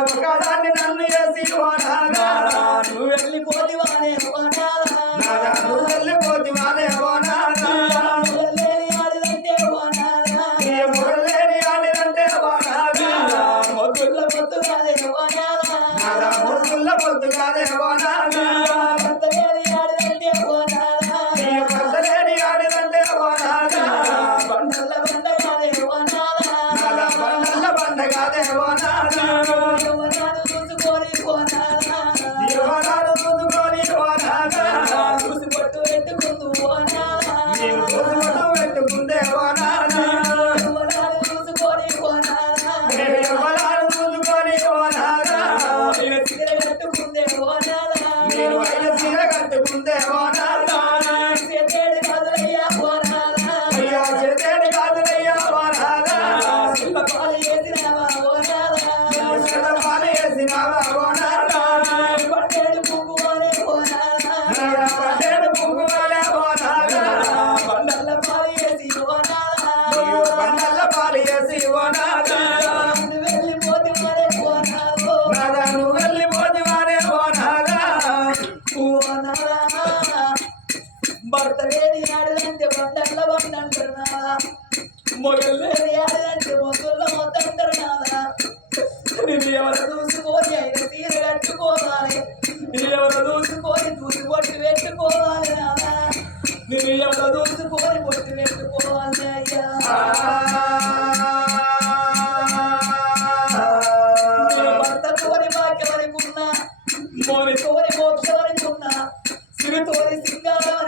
ఒక్కదాన్ని నన్ను వేసి నువ్వు వెళ్ళిపోతివా నువ్వు వెళ్ళిపోతివా ಶಿವನಾದ ఔషధాలు ఉన్నా సిరితోడి సింగారాన్ని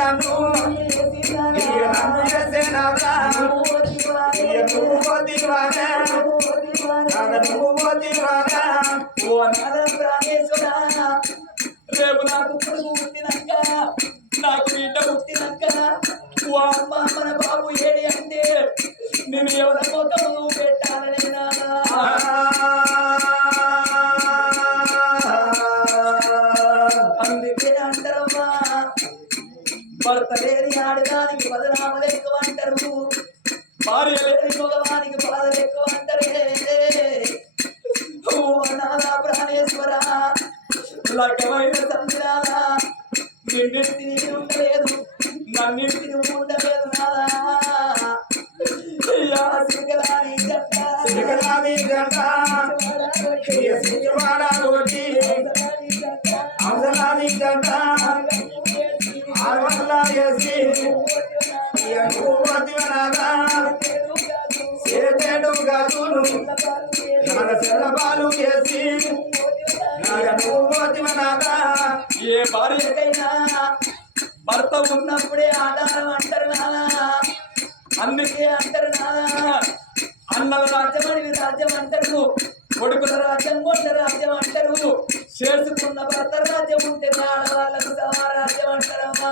చేసినాము ఈ నన్ను చేసినావా నువ్వు రేపు నాకు కొడుకు పుట్టినాక నాకు బిడ్డ పుట్టినాక ఓ అమ్మ మన బాబు ఏడి అంటే నేను ఎవరి కోసం నువ్వు పెట్టాలనేనా? వేది నాడడానికి బదనామలు ఎక్కువ అంటారు పారు వేది మగవానికి బాధలు ఎక్కువ అంటారే భర్త ఉన్నప్పుడే ఆధారం అంటారు నానా. అందుకే అంటారు నానా. అన్నల రాజ్యం అని రాజ్యం అంటారు. కొడుకుల రాజ్యం కోట్ల రాజ్యం అంటారు. చేసుకున్న భర్త రాజ్యం ఉంటే ఆడవాళ్ళకు రాజ్యం అంటారమ్మా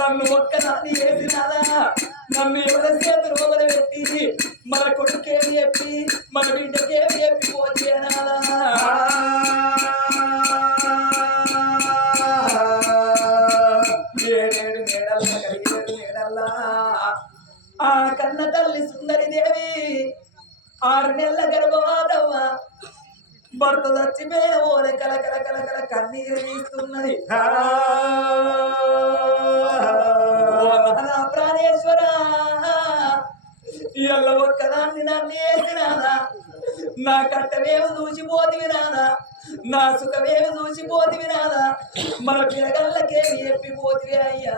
నన్ను ఒక్కదాన్ని వేసినాదా నన్ను ఎవరి చేతులు ఒకరు పెట్టి మన కొడుకేం చెప్పి మన బిడ్డకేం చెప్పి పోతేనాలా ఆ కన్న తల్లి సుందరి దేవి ఆరు నెలల గర్భవాదమ్మ భర్త చచ్చిపోయిన ఓరే కల కల కల కల కన్నీరు ప్రాణేశ్వరా. ఎల్ల ఒక్కదాన్ని నన్ను వేసినాదా నా కట్టమేమి చూసిపోతివి నాదా నా సుఖమేమి చూసిపోతివి నాదా మన పిల్లగల్లకేమి చెప్పిపోతివి అయ్యా.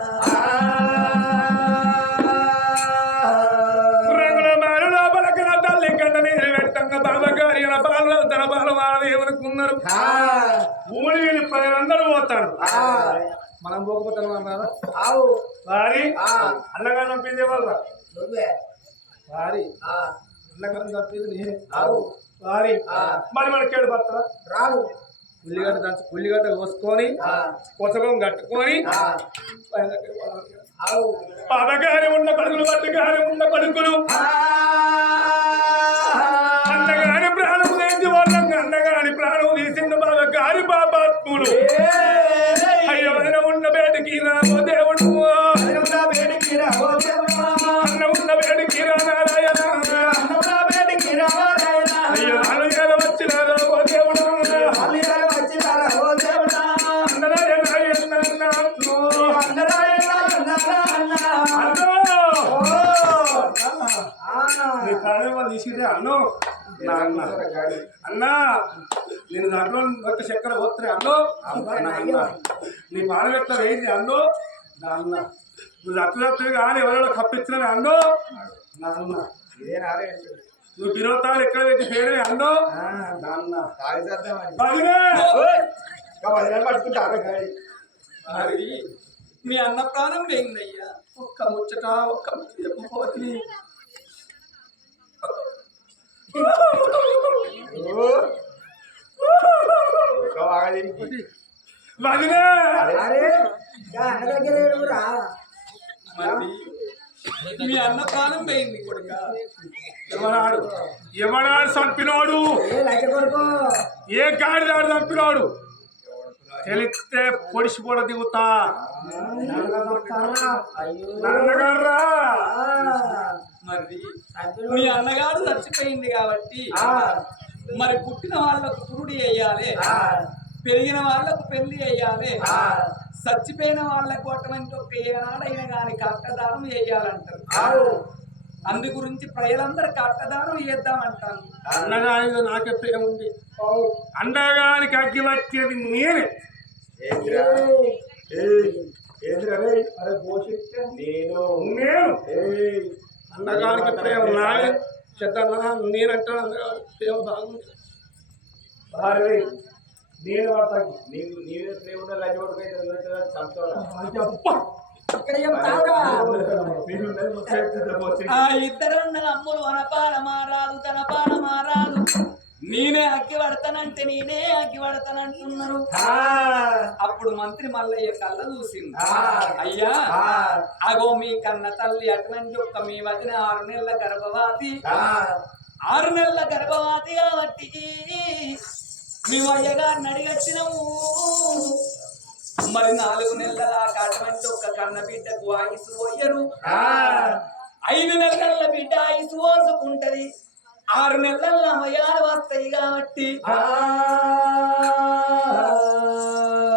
రంగుల మారు లోపల కల తల్లి కంట నీరు పెట్టంగా బాబగారి పాలు తన పాలు దేవునుకున్నారు ఊళ్ళి ప్రజలందరూ పోతారు. మనం పోకపోతాం అన్నారా ఆవు వారి ఆ. అన్నగా చంపింది వాళ్ళ ఆ, అన్నగా చంపింది నేనే. ఆ. మరి మనకి ఏడు పడతారా రాదు. ఉల్లిగడ్డ దంచు ఉల్లిగడ్డ కోసుకొని కొసగం కట్టుకొని పాపగారి ఉన్న కొడుకులు పట్టుగారి ఉన్న కొడుకులు అన్నగారి ప్రాణం తీసి వాళ్ళకి అన్నగారి ప్రాణం తీసింది బాబా గారి పాపాత్ములు అయ్యో ఉన్న బేటికి రామో దేవుడు. పోతే అన్నో? నా అన్న. నీ పాలు ఎట్లా వేయింది అన్నో? నా అన్న. నువ్వు అట్లా కానీ ఎవరో కప్పించిన అన్నో? నా అన్న. ఇదేనారే? నువ్వు తిరుగుతావు ఎక్కడ పెట్టి పేరే అన్నో? ఆ, నా అన్న. తాగేసేద్దామని. పదిలే! ఓయ్, ఇంకా పది నెలలు పట్టుకుంటారు గాడి. మరి మీ అన్న ప్రాణం పోయిందయ్యా ఒక్క ముచ్చట ఒక్క ముచ్చట చెప్పబోతుంది మీ అన్న ప్రాణం పోయింది కొడుక ఎవడాడు ఎవడాడు చంపినోడు ఏ లైట్ కొడుకో గాడిదాడు చంపినోడు తెలిస్తే పొడిసి కూడా దిగుతా నాన్నగారా మరి మీ అన్నగారు చచ్చిపోయింది కాబట్టి మరి పుట్టిన వాళ్ళకు పురుడు వేయాలి. ఆ, పెరిగిన వాళ్ళకు పెళ్ళి వేయాలి. ఆ, చచ్చిపోయిన వాళ్ళకు అటువంటి ఒక ఏనాడైనా కానీ కట్టదానం వేయాలంటారు. అందు గురించి ప్రజలందరూ కట్టదానం చేద్దామంటారు అన్నగాని నాకే ప్రేమ ఉంది అన్నగానికి అగ్గి వచ్చేది నేనే. నేను. నేను. ఏయ్, అన్నగానికి ప్రేమ నాయే చెద్దన్న నేనంటే అన్నగారికి ప్రేమ బాగుంది. భార్య నేను పడతాకి నీకు నీవే ప్రేమ ఇద్దరన్న అమ్ములు అనపాల మారాదు తన పాల మారాదు. నేనే అగ్గి పడతానంటే నేనే అగ్గి పడతానంటున్నారు. అప్పుడు మంత్రి మల్లయ్య కళ్ళ చూసింది. అయ్యా అగో మీ కన్న తల్లి అటువంటి ఒక్క మీ వదిన ఆరు నెలల గర్భవతి. ఆరు నెలల గర్భవతి కాబట్టి మేము అయ్యగారిని అడిగచ్చినాము. మరి నాలుగు నెలల అటువంటి ఒక్క కన్న బిడ్డకు ఆయుసు పోయరు. ఐదు నెలల బిడ్డ ఆయుసు పోసుకుంటది. ఆరు నెలల అమ్మయాలు వస్తాయి కాబట్టి ఆ.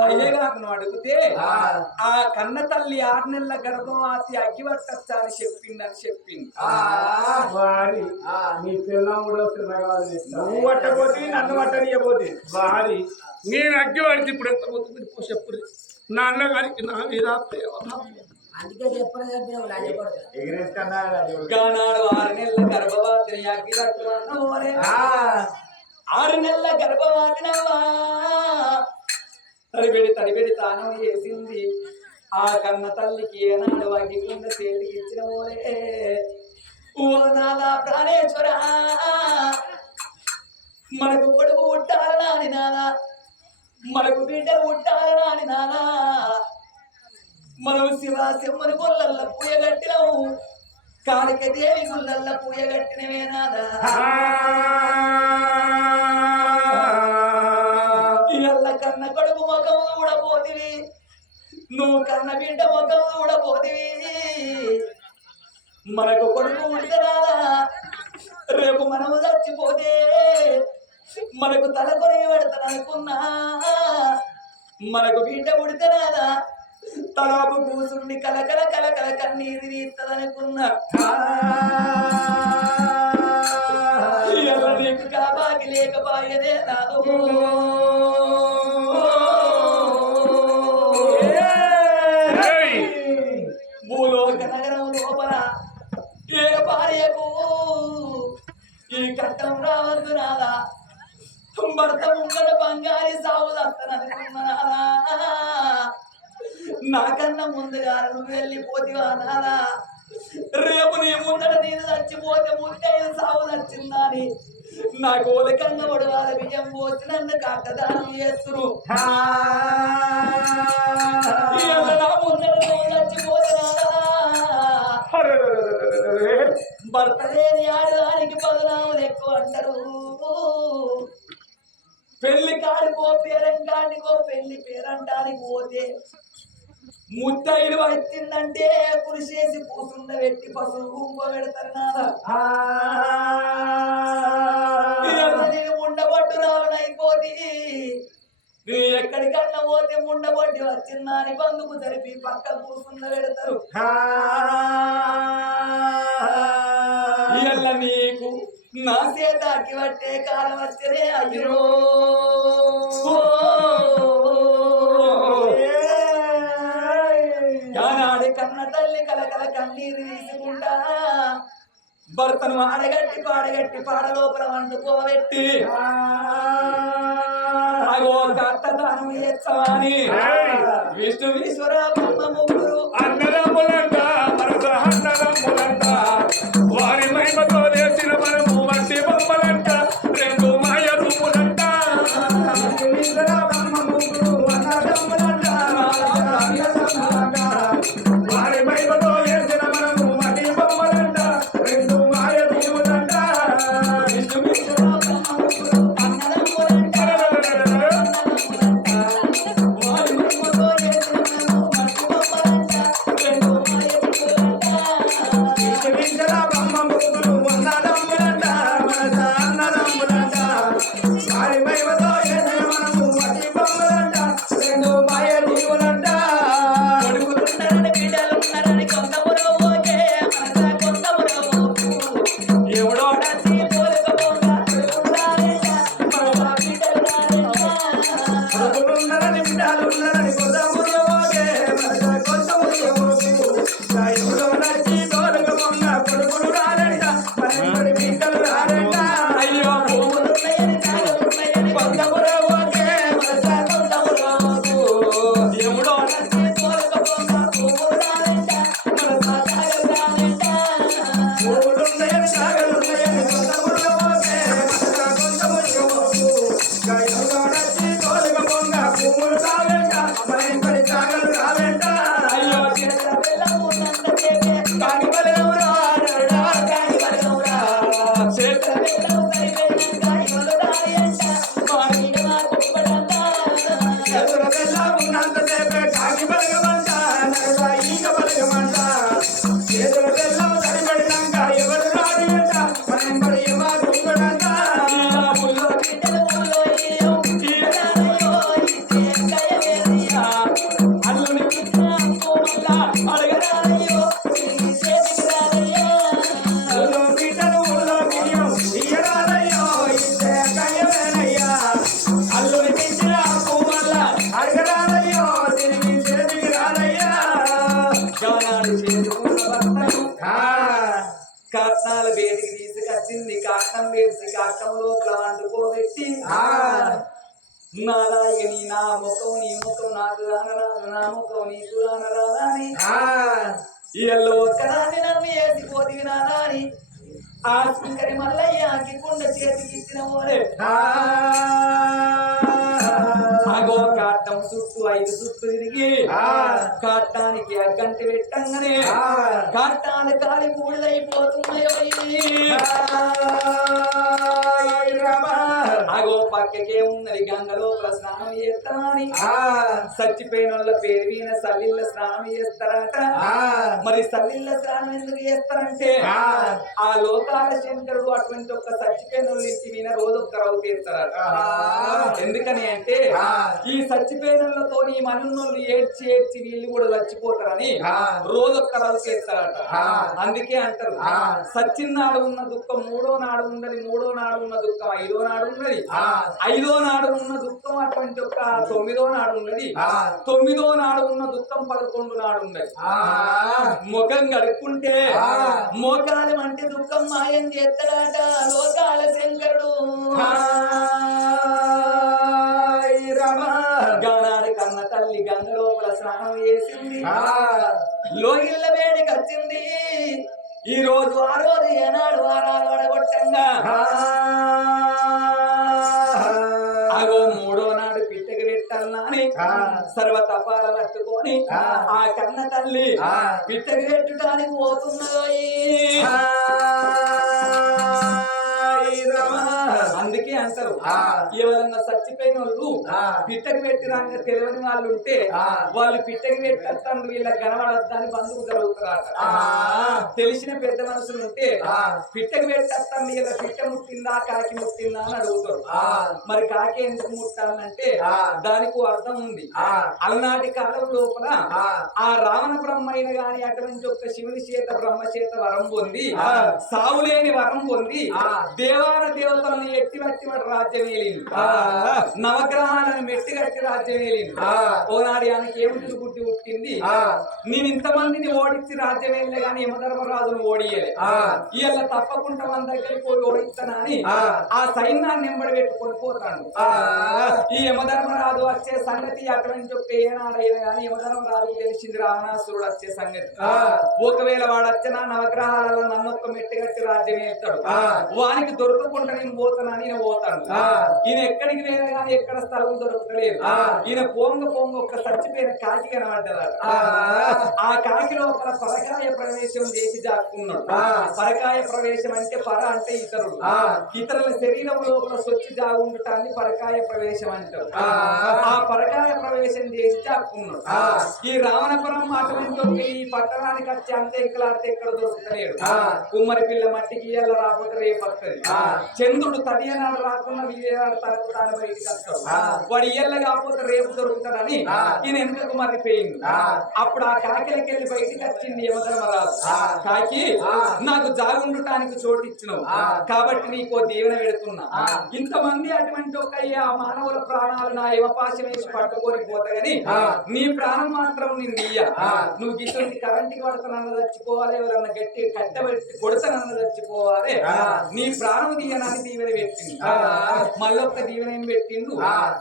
అయ్యగారిని అడిగితే ఆ. కన్న తల్లి ఆరు నెలల గర్భవతి అగ్గి పట్టచ్చా అని చెప్పిందని చెప్పింది ఆ. వారి ఆ. నీ పిల్లం కూడా నువ్వు పట్టపోతే నన్ను పట్టనియపోతే వారి నేను అగ్గి వాడికి ఇప్పుడు ఎంత పోతుంది చెప్పు నా అన్నగారికి నా మీద ప్రేమ గానాడు ఆరు నెలల గర్భవతిని అగ్గి పట్టుకున్నావు ఒరే. ఆరు నెలల తడిబెడి తడిబెడి తానం చేసింది ఆ కన్న తల్లికి ఏనాడు అగ్గి కింద చేతికి ఇచ్చిన ఓరే ఓ నాదా ప్రాణేశ్వర. మనకు కొడుకు ఉట్టాలని నాని. నాదా మనకు బిడ్డ ఉట్టాలని నాదా మనం శివ సింహని గొల్లల్ల పూయగట్టినవు కాళిక దేవి గుల్లల్ల పూయగట్టినవే నాదా. ఇళ్ళ కన్న కొడుకు ముఖం చూడబోతివి నువ్వు కన్న బిడ్డ ముఖం చూడబోతివి మనకు కొడుకు ఉండరాదా రేపు మనము చచ్చిపోతే మనకు తల కొరిగి పెడతాను అనుకున్నా మనకు బిడ్డ ఉడతరాదా తలాపు కూసుండి కలకల కలకల కన్నీరు తీస్తదనుకున్నా ఎవరు నీకు కాబాకి లేకపాయదే నాదో ఏయ్! భూలోక నగరం లోపల ఏ భార్యకు ఈ కట్టం రావద్దు నాదా. భర్త ముంగడ బంగారి సాగు దత్తననుకున్నారా నాకన్నా ముందుగా నువ్వు వెళ్ళిపోతివా నాదా రేపు నీ ముందట నేను చచ్చిపోతే ముక్కైన సాగు నచ్చిందని నా గోలకన్న ఒడవాల బియ్యం పోసి నన్ను కట్టదానం ఇవాళ నా ముందట నువ్వు చచ్చిపోతున్నారా భర్త లేని ఆడదానికి బదునాములు ఎక్కువ అంటారు. పెళ్ళి కాడికో పేరంటానికో పెళ్ళి పేరంటానికి పోతే ముత్తైదు వచ్చిందంటే కృషేసి కూసుండ పెట్టి పెడతారు నాదా ఇవాళ నేను ఉండబట్టు రావనైపోతే నువ్వు ఎక్కడికన్నా పోతే ఉండబట్టి వచ్చిందా అని బంధుకు జరిపి పక్క కూసుండ పెడతారు. ఇయ్యాల నీకు నా చేతాకి పట్టే కాలం వచ్చరే అయ్యో యానాడి కన్న తల్లి కలకల కన్నీరు తీసుకుంటా భర్తను ఆడగట్టి పాడగట్టి పాడ లోపల వండుకోబెట్టి ఎచ్చవాని విష్ణు ఈశ్వర బ్రహ్మ ముగ్గురు. అన్నదమ్ములంట మనసు అన్నదమ్ములంట. వారి మహిమతో నేర్చిన మనము మట్టి బొమ్మలంట రెండు మాయ రూపులంట. ハハハハ! చేతుల కాటం వేసి కాటం లోపల వండుకోబెట్టి నారాయణి నా ముఖం నీ ముఖం నాకు రానరాదు నా ముఖం నీకు రానరాదా అని. ఇళ్ళలో ఒక్కదాన్ని నన్ను వేసిపోతివి నానా అని. ఆ శంకరి మల్లయ్యకి కుండ చేతికి ఇచ్చిన మోరే. అగో కాటం చుట్టూ ఐదు చుట్టూ తిరిగి కాటానికి అగ్గంటి పెట్టంగానే కాటాలు కాలి బూడిదైపోతున్నాయో పక్కకే ఉన్నది గంగలో స్నానం చేస్తామని ఆ, చచ్చిపోయిన వాళ్ళ పేరు మీద సల్లిళ్ళ స్నానం చేస్తారట మరి సల్లిళ్ళ స్నానం ఎందుకు చేస్తారంటే ఆ. లోకాల శంకరుడు అటువంటి ఒక చచ్చిపోయిన వాళ్ళ ఇంటి మీద రోజు ఒక్క రవ్వు తీస్తారట. ఎందుకని అంటే. ఈ చచ్చిపోయిన వాళ్ళతో ఈ మనున్నోళ్ళు ఏడ్చి ఏడ్చి వీళ్ళు కూడా చచ్చిపోతారని ఆ. రోజు ఒక్క రవ్వు తీస్తారట. అందుకే అంటారు ఆ. సచ్చినాడు ఉన్న దుఃఖం మూడో నాడు ఉన్నది మూడో నాడు ఉన్న దుఃఖం ఐదో నాడు ఉన్నది. ఐదో నాడు ఉన్న దుఃఖం అటువంటి ఒక తొమ్మిదో నాడు ఉన్నది. తొమ్మిదో నాడు ఉన్న దుఃఖం పదకొండు నాడు ఉన్నది. ఆ, ముఖం గడుక్కుంటే ఆ. మోకాలం అంటే దుఃఖం మాయం చేస్తాడట లోకాల శంకరుడు. కన్న తల్లి గంగ లోపల స్నానం చేసింది. ఆ, లోగిళ్ళ వేడికి వచ్చింది ఈ రోజు ఆ రోజు ఏనాడు వారాలు అడగొట్టంగా అగో మూడో నాడు పిట్టకి ఆ. సర్వ తపాల పట్టుకొని ఆ. కన్న తల్లి. పిట్టకి పెట్టడానికి పోతున్నదోయి అంటారు. ఎవరన్నా చచ్చిపోయిన వాళ్ళు ఆ. పిట్టకి పెట్టినాక తెలియని వాళ్ళు ఉంటే ఆ. వాళ్ళు పిట్టకి పెట్టేస్తాను వీళ్ళకి కనబడద్దని బంధువు జరుగుతారట ఆ. తెలిసిన పెద్ద మనుషులు ఉంటే ఆ. పిట్టకి పెట్టేస్తాను ఇలా పిట్ట ముట్టిందా కాకి ముట్టిందా అని అడుగుతారు ఆ. మరి కాకి ఎందుకు ముట్టాలంటే ఆ. దానికి అర్థం ఉంది ఆ. అలనాటి కాలం లోపల ఆ. రావణ బ్రహ్మైన గాని అటువంటి ఒక శివుని చేత బ్రహ్మ చేత వరం పొంది ఆ. సావులేని వరం పొంది ఆ. దేవాన దేవతలను ఎట్టి వట్టి వాడు రాజ్యం ఏలింది ఆ. నవగ్రహాలను మెట్టి కట్టి రాజ్యం ఆ. ఓనాడు ఆయనకి ఏమిటి బుద్ధి పుట్టింది. నేను ఇంతమందిని ఓడించి రాజ్యం వెళ్ళే గాని యమధర్మరాజును ఓడియలే. ఇవాళ తప్పకుండా మన దగ్గరికి పోయి ఓడిస్తానని ఆ. సైన్యాన్ని వెంబడి పెట్టుకొని పోతాడు ఆ. ఈ యమధర్మరాజు వచ్చే సంగతి అటువంటి ఒక ఏనాడైనా కానీ యమధర్మరాజు తెలిసింది రావణాసురుడు వచ్చే సంగతి. ఒకవేళ వాడు వచ్చిన నవగ్రహాలలో నన్ను ఒక్క మెట్టి కట్టి రాజ్యం వెళ్తాడు ఆ. వానికి దొరకకుండా నేను పోతానని ఈయన పోతాడు ఆ. ఈయన ఎక్కడికి వేరే కానీ ఎక్కడ స్థలం దొరకలేదు ఆ. ఈయన పోంగ పోంగ ఒక్క చచ్చిపోయిన కాకి కనబడ్డదట ఆ. లోపల పరకాయ ప్రవేశం చేసి దాక్కున్నాడు ఆ. పరకాయ ప్రవేశం అంటే పర అంటే ఇతరుడు ఆ. ఇతరుల శరీరం లోపల సొచ్చి జాగుండటాన్ని పరకాయ ప్రవేశం అంటారు ఆ. పరకాయ ప్రవేశం చేసి దాక్కున్నాడు ఆ. ఈ రావణపురం అటువంటి ఈ పట్టణానికి వచ్చి అంతే ఇక్కలాడితే ఎక్కడ దొరుకుతలేడు ఆ. కుమ్మరి పిల్ల మట్టికి ఇయ్యాల రాకపోతే రేపు వస్తుంది. చంద్రుడు తదియనాడు రాకుండా వీరేనాడు తరపుతాను బయటికి వస్తాడు. వాడు ఇయ్యాల కాకపోతే రేపు దొరుకుతాడని. ఈయన వెనుకకు మర్రిపోయింది. అప్పుడు ఆ కాకిలకి వెళ్ళి బయటికి వచ్చింది యమధర్మరాజు. కాకి. నాకు జాగుండటానికి చోటు ఇచ్చినావు. కాబట్టి నీకో దీవెన పెడుతున్నా. ఇంతమంది అటువంటి ఒక ఆ మానవుల ప్రాణాలు నా యమపాశం వేసి పట్టుకొని పోతాయని. నీ ప్రాణం మాత్రం నేను ఆ. నువ్వు గిటువంటి కరెంట్కి పడతానన్న చచ్చిపోవాలి ఎవరన్నా గట్టి కట్టబెట్టి కొడతానన్న చచ్చిపోవాలి. నీ ప్రాణం తీయనని దీవెన పెట్టింది. మళ్ళొక్క దీవెన ఏం పెట్టిండు.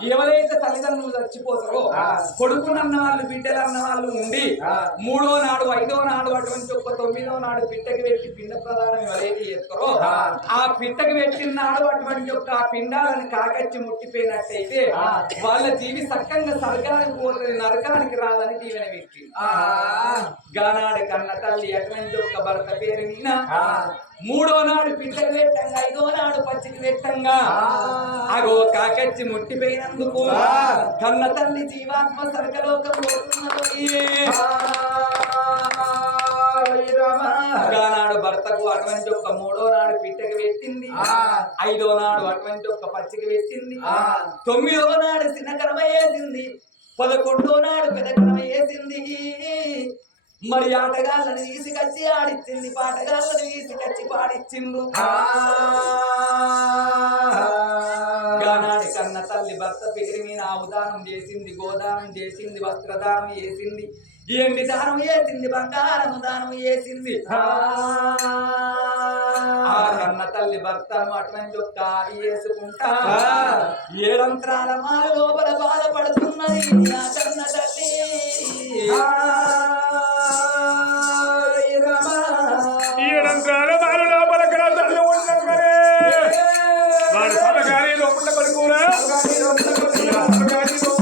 ఎవరైతే తల్లిదండ్రులు చచ్చిపోతారో. కొడుకునన్న వాళ్ళు బిడ్డలన్న వాళ్ళు ఉండి. మూడో నాడు ఐదో నాడు అటువంటి ఒక తొమ్మిదో నాడు పిట్టకి పెట్టి పిండ ప్రదానం ఎవరైతే చేస్తారో ఆ. పిట్టకి పెట్టిన నాడు అటువంటి యొక్క ఆ పిండాలను కాకచ్చి ముట్టిపోయినట్టయితే ఆ. వాళ్ళ జీవి సక్కంగా స్వర్గానికి పోతుంది నరకానికి రాదని దీవెన ఆ. గానాడు కన్న తల్లి అటువంటి ఒక భర్త పేరు. మూడో నాడు పిట్టకి పెట్టంగా ఐదో నాడు పచ్చికి పెట్టంగా. అగో కాకచ్చి ముట్టిపోయినందుకు. కన్న తల్లి జీవాత్మ స్వర్గలోకం పోతున్నది. నాడు భర్తకు అటువంటి ఒక మూడో నాడు పిట్టకి పెట్టింది. ఐదో నాడు అటువంటి ఒక పచ్చికి పెట్టింది. తొమ్మిదో నాడు చిన్నకరమ వేసింది. పదకొండో నాడు పెదకరమ వేసింది. మరి ఆటగాళ్ళని తీసుకొచ్చి ఆడిచ్చింది పాటగాళ్ళని తీసుకొచ్చి పాడిచ్చిండు. గానాడి కన్న తల్లి భర్త పేరు మీద ఆవుదానం చేసింది గోదానం చేసింది వస్త్రదానం చేసింది. ఎండి దానం చేసింది బంగారం దానం చేసింది ఆ. కన్న తల్లి అటువంటి ఒక్క ఆవి వేసుకుంటా ఏడంత్రాల మాల లోపల బాధపడుతున్నది? ఆ. కన్న తల్లి ఈడంత్రాల వారి లోపల ఇక్కడ తల్లి ఉండగానే వాడు సొంత కానీ లోపల కొడుకురా